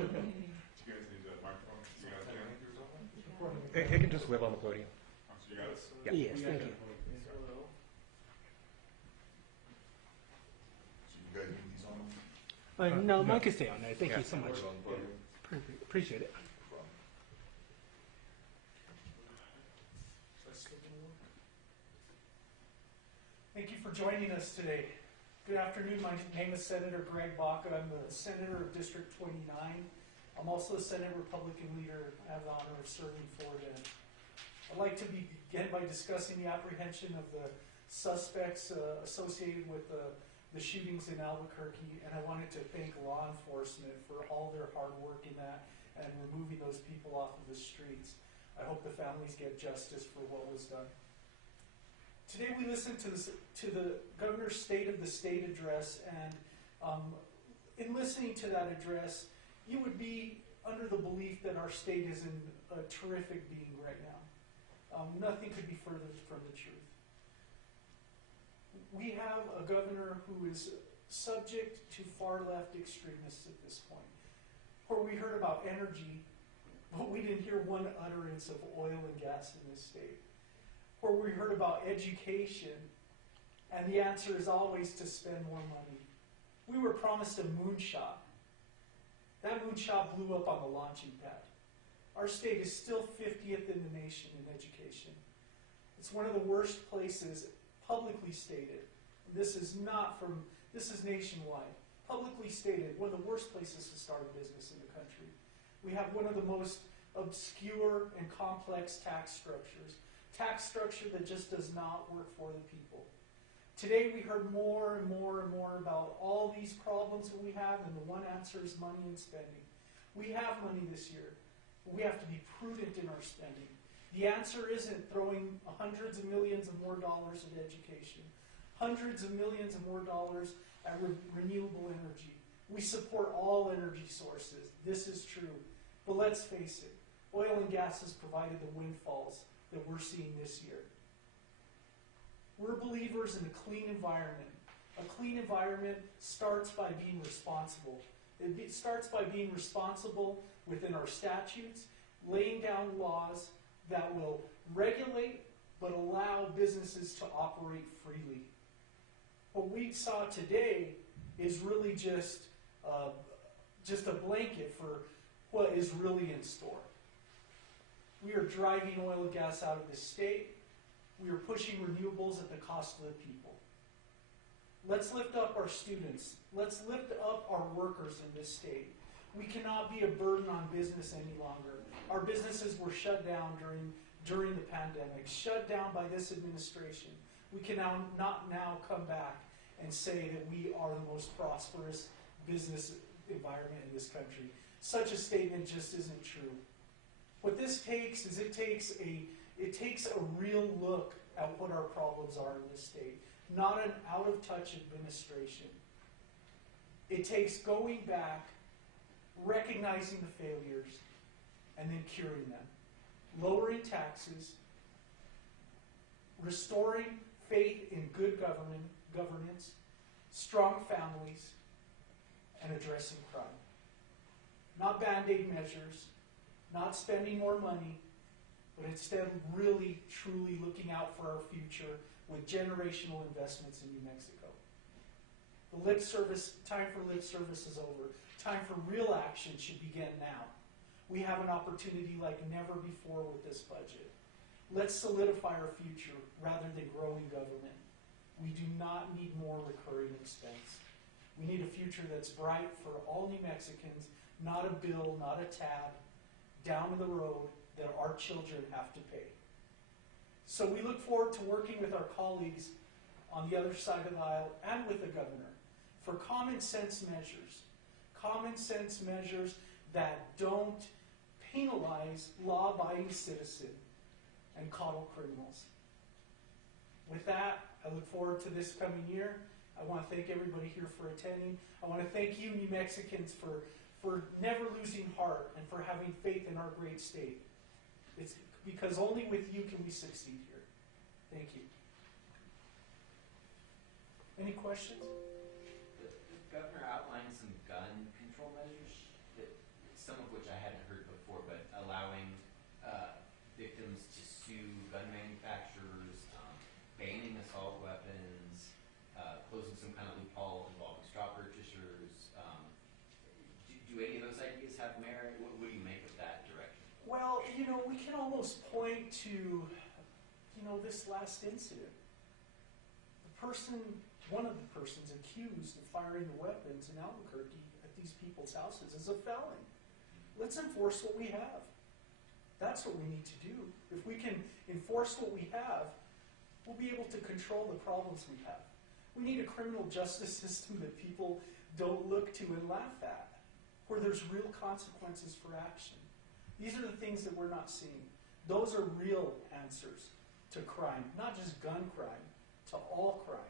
Do you guys need a microphone? You guys got it or something? It can just live on the podium. Oh, so you got it? Yeah. Yes, thank you. So you guys need these on? No, mine can stay on there. Thank Yeah. you so much. On the podium? Perfect. Appreciate it. Thank you for joining us today. Good afternoon. My name is Senator Greg Baca. I'm the Senator of District 29. I'm also a Senate Republican leader. I have the honor of serving Florida. I'd like to begin by discussing the apprehension of the suspects associated with the shootings in Albuquerque, and I wanted to thank law enforcement for all their hard work in that and removing those people off of the streets. I hope the families get justice for what was done. Today we listened to the Governor's State of the State address, and in listening to that address, you would be under the belief that our state is in a terrific being right now. Nothing could be further from the truth. We have a governor who is subject to far-left extremists at this point. Where we heard about energy, but we didn't hear one utterance of oil and gas in this state. Where we heard about education, and the answer is always to spend more money. We were promised a moonshot. That moonshot blew up on the launching pad. Our state is still 50th in the nation in education. It's one of the worst places, publicly stated. This is nationwide. Publicly stated, one of the worst places to start a business in the country. We have one of the most obscure and complex tax structures. Tax structure that just does not work for the people. Today we heard more and more and more about all these problems that we have, and the one answer is money and spending. We have money this year, but we have to be prudent in our spending. The answer isn't throwing hundreds of millions of more dollars at education, hundreds of millions of more dollars at renewable energy. We support all energy sources. This is true. But let's face it, oil and gas has provided the windfalls that we're seeing this year. We're believers in a clean environment. A clean environment starts by being responsible. It starts by being responsible within our statutes, laying down laws that will regulate but allow businesses to operate freely. What we saw today is really just a blanket for what is really in store. We are driving oil and gas out of the state. We are pushing renewables at the cost of the people. Let's lift up our students. Let's lift up our workers in this state. We cannot be a burden on business any longer. Our businesses were shut down during the pandemic, shut down by this administration. We can not now come back and say that we are the most prosperous business environment in this country. Such a statement just isn't true. What this takes is it takes a real look at what our problems are in this state, not an out-of-touch administration. It takes going back, recognizing the failures, and then curing them. Lowering taxes, restoring faith in good governance, strong families, and addressing crime. Not Band-Aid measures, not spending more money, but instead really, truly looking out for our future with generational investments in New Mexico. Time for lip service is over. Time for real action should begin now. We have an opportunity like never before with this budget. Let's solidify our future rather than growing government. We do not need more recurring expense. We need a future that's bright for all New Mexicans, not a bill, not a tab, down the road that our children have to pay. So we look forward to working with our colleagues on the other side of the aisle and with the governor for common sense measures that don't penalize law-abiding citizens and coddle criminals. With that, I look forward to this coming year. I want to thank everybody here for attending. I want to thank you, New Mexicans, for never losing heart and for having faith in our great state. It's because only with you can we succeed here. Thank you. Any questions? The governor outlined some gun control measures that some of which I hadn't heard before, but allowing victims to sue gun manufacturers, banning assault weapons, closing some kind of loophole involving straw purchasers. Do any of those ideas have merit? What do you make of that direction? Well, we can almost point to, this last incident. One of the persons accused of firing the weapons in Albuquerque at these people's houses is a felon. Let's enforce what we have. That's what we need to do. If we can enforce what we have, we'll be able to control the problems we have. We need a criminal justice system that people don't look to and laugh at, where there's real consequences for action. These are the things that we're not seeing. Those are real answers to crime, not just gun crime, to all crime.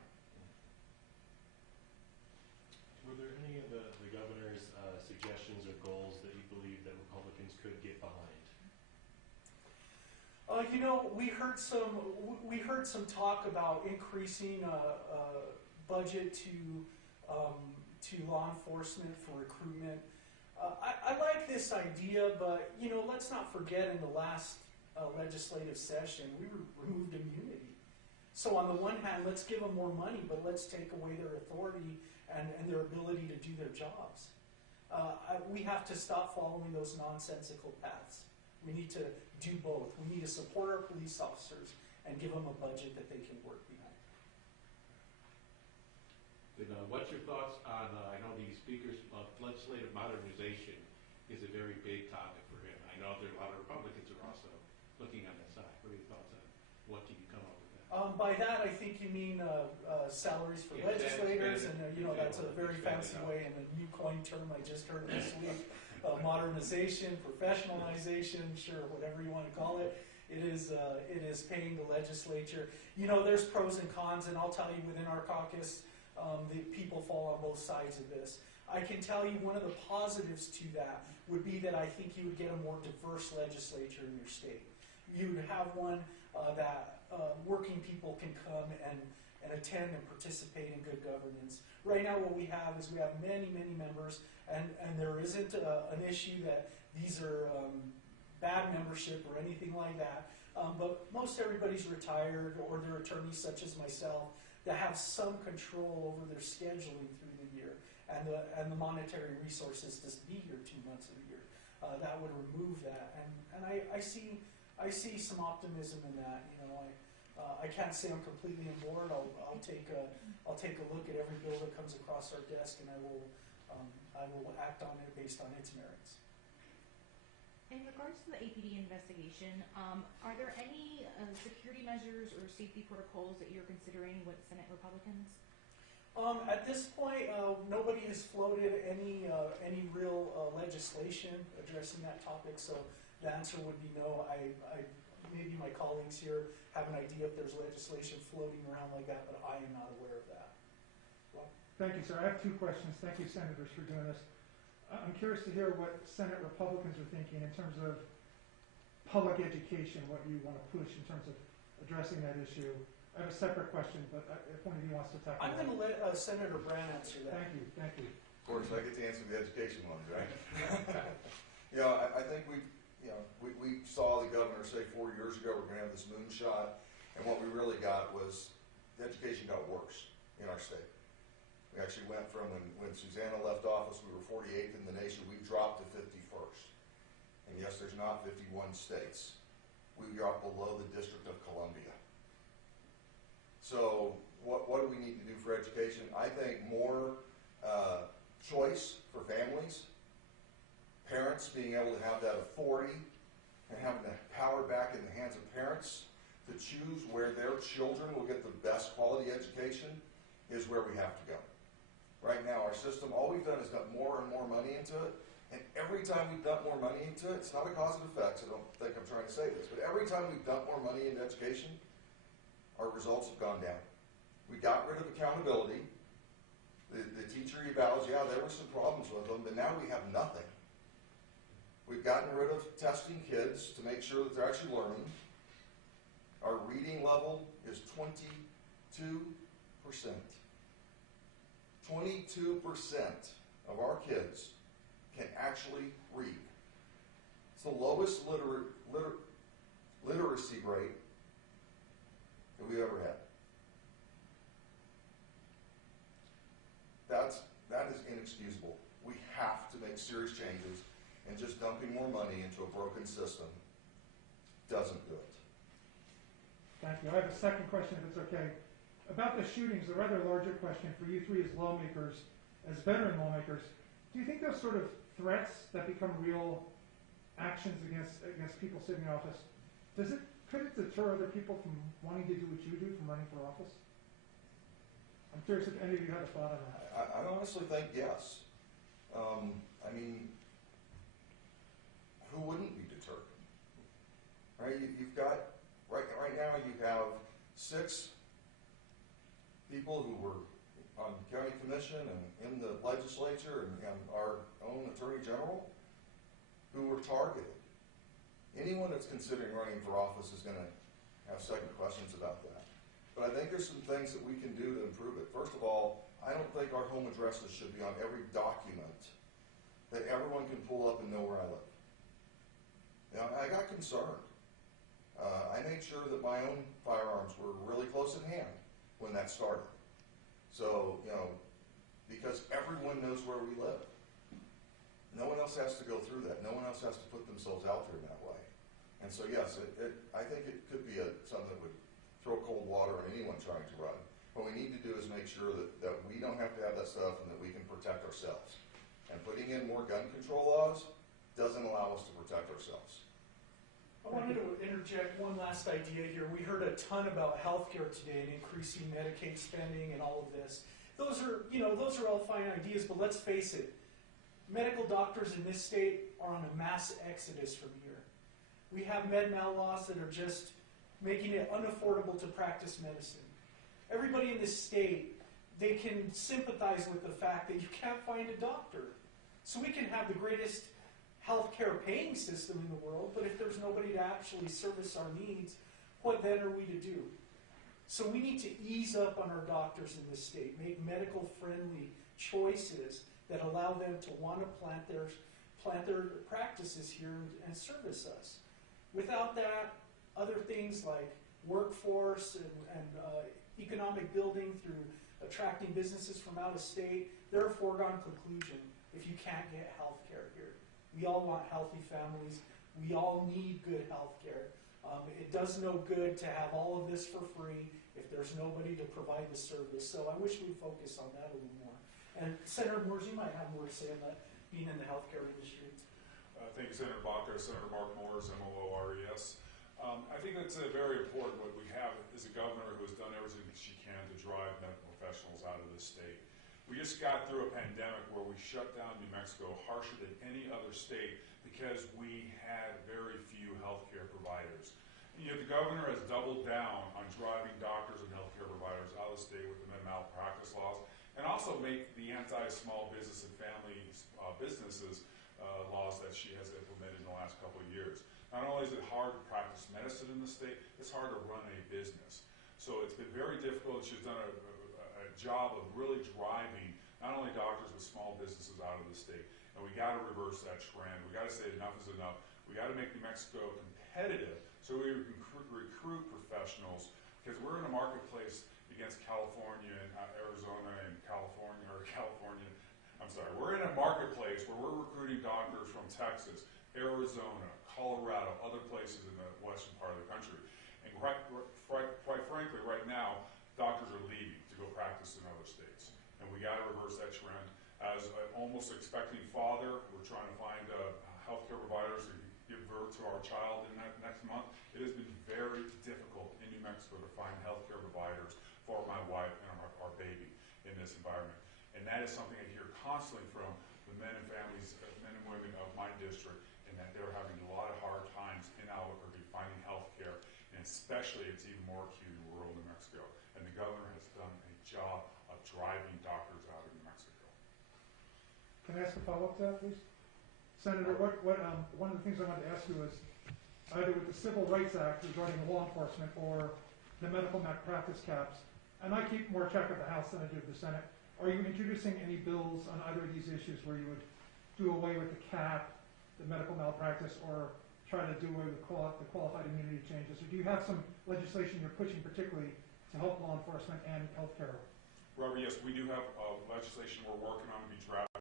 Were there any of the governor's suggestions or goals that you believe that Republicans could get behind? We heard some talk about increasing budget to law enforcement for recruitment. I like this idea, but let's not forget in the last legislative session we removed immunity. So on the one hand, let's give them more money, but let's take away their authority and their ability to do their jobs. We have to stop following those nonsensical paths. We need to do both. We need to support our police officers and give them a budget that they can work behind. What's your thoughts on, I know the speaker's legislative modernization is a very big topic for him. I know there are a lot of Republicans who are also looking on that side. What are your thoughts on what can you come up with that? By that, I think you mean salaries for legislators, and that's a very fancy way and a new coin term I just heard this week. Modernization, professionalization, sure, whatever you want to call it. It is paying the legislature. There's pros and cons, and I'll tell you within our caucus, the people fall on both sides of this. I can tell you one of the positives to that would be that I think you would get a more diverse legislature in your state. You would have one that working people can come and attend and participate in good governance. Right now what we have is we have many, many members, and there isn't an issue that these are bad membership or anything like that, but most everybody's retired, or they're attorneys such as myself that have some control over their scheduling through the year and the monetary resources to be here 2 months of the year. That would remove that, and I see some optimism in that. I can't say I'm completely on board. I'll take a look at every bill that comes across our desk, and I will act on it based on its merits. In regards to the APD investigation, are there any security measures or safety protocols that you're considering with Senate Republicans? At this point, nobody has floated any real legislation addressing that topic, so the answer would be no. Maybe my colleagues here have an idea if there's legislation floating around like that, but I am not aware of that. Well, Thank you, sir. I have two questions. Thank you, senators, for doing this. I'm curious to hear what Senate Republicans are thinking in terms of public education, what you want to push in terms of addressing that issue. I have a separate question, but if one of you wants to tackle I'm going to let Senator Brand answer that. Thank you. Of course, I get to answer the education ones, right? I think we saw the governor say 4 years ago we're going to have this moonshot, and what we really got was the education got worse in our state. We actually went from when Susanna left office, we were 48th in the nation. We dropped to 51st. And yes, there's not 51 states. We dropped below the District of Columbia. So what do we need to do for education? I think more choice for families, parents being able to have that authority and having the power back in the hands of parents to choose where their children will get the best quality education is where we have to go. Right now, our system, all we've done is dump more and more money into it, and every time we dump more money into it, it's not a cause and effect, so I don't think I'm trying to say this, but every time we dump more money into education, our results have gone down. We got rid of accountability. The teacher evals, yeah, there were some problems with them, but now we have nothing. We've gotten rid of testing kids to make sure that they're actually learning. Our reading level is 22%. 22% of our kids can actually read. It's the lowest literacy rate that we've ever had. That is inexcusable. We have to make serious changes, and just dumping more money into a broken system doesn't do it. Thank you. I have a second question, if it's okay. About the shootings, a rather larger question for you three as lawmakers, as veteran lawmakers. Do you think those sort of threats that become real actions against people sitting in office, could it deter other people from wanting to do what you do, from running for office? I'm curious if any of you had a thought on that. I honestly think yes. I mean, who wouldn't be deterred? Right? You've got, right now you have 6 people who were on county commission and in the legislature and our own attorney general who were targeted. Anyone that's considering running for office is going to have second questions about that. But I think there's some things that we can do to improve it. First of all, I don't think our home addresses should be on every document that everyone can pull up and know where I live. Now, I got concerned. I made sure that my own firearms were really close at hand when that started. So, because everyone knows where we live. No one else has to go through that. No one else has to put themselves out there in that way. And so, yes, I think it could be something that would throw cold water on anyone trying to run. What we need to do is make sure that we don't have to have that stuff and that we can protect ourselves. And putting in more gun control laws doesn't allow us to protect ourselves. I wanted to interject one last idea here. We heard a ton about healthcare today and increasing Medicaid spending and all of this. Those are all fine ideas, but let's face it, medical doctors in this state are on a mass exodus from here. We have med-mal laws that are just making it unaffordable to practice medicine. Everybody in this state, they can sympathize with the fact that you can't find a doctor. So we can have the greatest healthcare paying system in the world, but if there's nobody to actually service our needs, what then are we to do? So we need to ease up on our doctors in this state, make medical-friendly choices that allow them to want to plant their practices here and service us. Without that, other things like workforce and economic building through attracting businesses from out of state, they're a foregone conclusion if you can't get health care here. We all want healthy families. We all need good health care. It does no good to have all of this for free if there's nobody to provide the service. So I wish we'd focus on that a little more. And Senator Moores, you might have more to say on that, being in the healthcare industry. Thank you, Senator Baca. Senator Mark Moores, MOORES. I think that's very important. What we have is a governor who has done everything she can to drive medical professionals out of this state. We just got through a pandemic where we shut down New Mexico harsher than any other state because we had very few healthcare providers. And yet the governor has doubled down on driving doctors and healthcare providers out of the state with the malpractice laws, and also make the anti-small business and family businesses laws that she has implemented in the last couple of years. Not only is it hard to practice medicine in the state, it's hard to run a business. So it's been very difficult. She's done a job of really driving not only doctors but small businesses out of the state. And we got to reverse that trend. We got to say enough is enough. We got to make New Mexico competitive so we can recruit professionals, because we're in a marketplace against California and Arizona and we're in a marketplace where we're recruiting doctors from Texas, Arizona, Colorado, other places in the western part of the country. And quite frankly, right now, doctors are leaving to go practice in other states. And we got to reverse that trend. As an almost expecting father, we're trying to find healthcare providers to give birth to our child in that next month. It has been very difficult in New Mexico to find healthcare providers for my wife and our baby in this environment. And that is something I hear constantly from the men and families, men and women of my district, and that they're having a lot of hard times in Albuquerque finding health care, and especially it's even more acute in rural New Mexico. And the governor has done a job of driving doctors out of New Mexico. Can I ask a follow-up to that, please? Senator, one of the things I wanted to ask you is, either with the Civil Rights Act regarding law enforcement or the medical malpractice caps, and I keep more track of the House than I do of the Senate, are you introducing any bills on either of these issues where you would do away with the cap, the medical malpractice, or try to do away with the qualified immunity changes? Or do you have some legislation you're pushing particularly to help law enforcement and healthcare? Robert, yes, we do have legislation we're working on to be drafted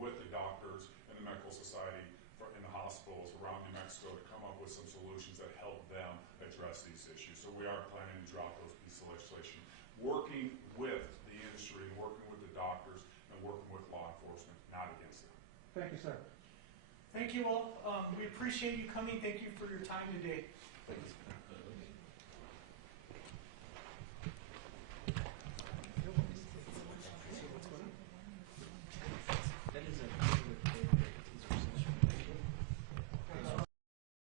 with the doctors and the medical society in the hospitals around New Mexico to come up with some solutions that help them address these issues. So we are planning to drop those pieces of legislation, working with the industry, working with the doctors, and working with law enforcement, not against them. Thank you, sir. Thank you all. We appreciate you coming. Thank you for your time today. Thank you.